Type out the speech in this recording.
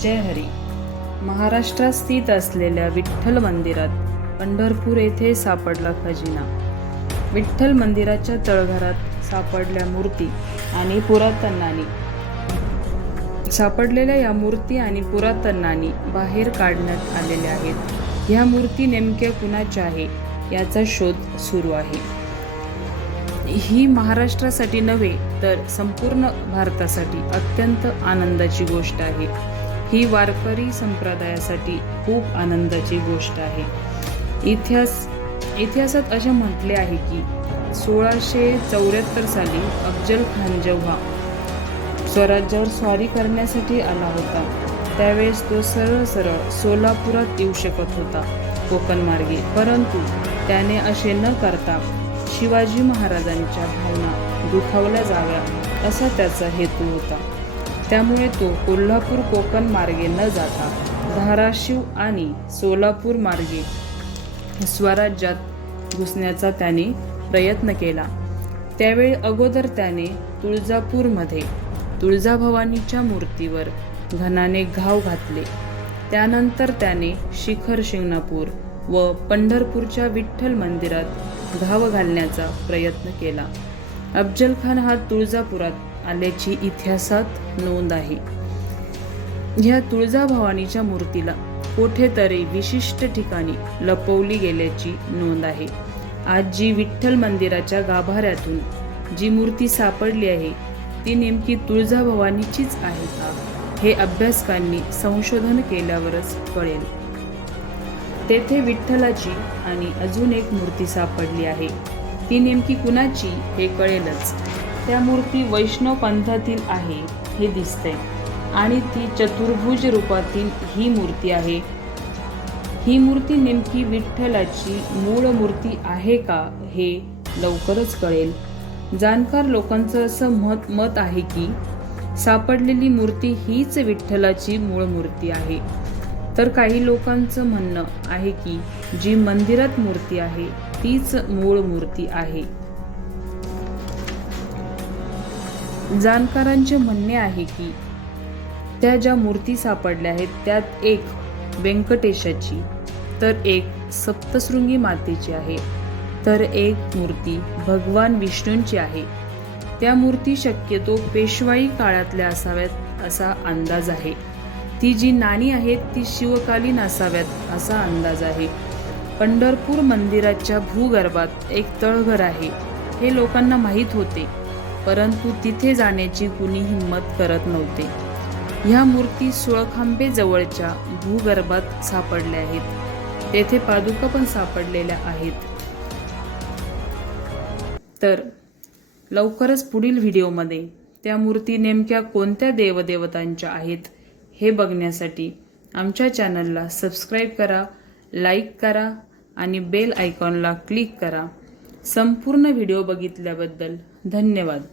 जय हरी. महाराष्ट्रात स्थित असलेल्या विठ्ठल मंदिरात पंढरपूर येथे सापडला खजिना. विठ्ठल मंदिराच्या तळघरात सापडल्या मूर्ती आणि पुरातनानी. सापडलेल्या या मूर्ती आणि पुरातनानी बाहेर काढण्यात आलेल्या आहेत. ह्या मूर्ती नेमक्या कुणाच्या आहे याचा शोध सुरू आहे. ही महाराष्ट्रासाठी नव्हे तर संपूर्ण भारतासाठी अत्यंत आनंदाची गोष्ट आहे. ही वारकरी संप्रदायासाठी खूप आनंदाची गोष्ट आहे. इतिहास इतिहासात असे म्हटले आहे की सोळाशे चौऱ्याहत्तर साली अफजल खान जेव्हा स्वराज्यावर स्वारी करण्यासाठी आला होता त्यावेळेस तो सरळ सरळ सोलापुरात येऊ शकत होता कोकण मार्गे. परंतु त्याने असे न करता शिवाजी महाराजांच्या भावना दुखावल्या जाव्या असा त्याचा हेतू होता. त्यामुळे तो कोल्हापूर कोकण मार्गे न जाता धाराशिव आणि सोलापूर मार्गे स्वराज्यात घुसण्याचा त्याने प्रयत्न केला. त्यावेळी अगोदर त्याने तुळजापूरमध्ये तुळजाभवानीच्या मूर्तीवर घनाने घाव घातले. त्यानंतर त्याने शिखर शिंगणापूर व पंढरपूरच्या विठ्ठल मंदिरात घाव घालण्याचा प्रयत्न केला. अफजल खान हा तुळजापुरात आल्याची इतिहासात नोंद आहे. ह्या तुळजाभवानीच्या मूर्तीला कुठेतरी विशिष्ट ठिकाणी लपवली गेल्याची नोंद आहे. आज जी विठ्ठल मंदिराच्या गाभाऱ्यातून जी मूर्ती सापडली आहे ती नेमकी तुळजाभवानीचीच आहे का हे अभ्यासकांनी संशोधन केल्यावरच कळेल. तेथे विठ्ठलाची आणि अजून एक मूर्ती सापडली आहे. ती नेमकी कुणाची हे कळेलच. त्या मूर्ती वैष्णव पंथातील आहे हे दिसते आणि ती चतुर्भुज रूपातील ही मूर्ती आहे. ही मूर्ती नेमकी विठ्ठलाची मूळ मूर्ती आहे का हे लवकरच कळेल. जाणकार लोकांचं असं मत मत आहे की सापडलेली मूर्ती हीच विठ्ठलाची मूळ मूर्ती आहे. तर काही लोकांचं म्हणणं आहे की जी मंदिरात मूर्ती आहे तीच मूळ मूर्ती आहे. जाणकारांचे म्हणणे आहे की त्या ज्या मूर्ती सापडल्या आहेत त्यात एक व्यंकटेशाची तर एक सप्तशृंगी मातेची आहे. तर एक मूर्ती भगवान विष्णूंची आहे. त्या मूर्ती शक्यतो पेशवाई काळातल्या असाव्यात असा अंदाज आहे. ती जी नाणी आहेत ती शिवकालीन असाव्यात असा अंदाज आहे. पंढरपूर मंदिराच्या भूगर्भात एक तळघर आहे. हे लोकांना माहीत होते. परंतु तिथे जाण्याची कुणी हिंमत करत नव्हते. ह्या मूर्ती सुळखांबे जवळच्या भूगर्भात सापडल्या आहेत. तेथे पादुका पण सापडलेल्या आहेत. तर लवकरच पुढील व्हिडिओमध्ये त्या मूर्ती नेमक्या कोणत्या देवदेवतांच्या आहेत हे बघण्यासाठी आमच्या चॅनलला सबस्क्राईब करा लाईक करा आणि बेल आयकॉनला क्लिक करा. संपूर्ण व्हिडिओ बघितल्याबद्दल धन्यवाद.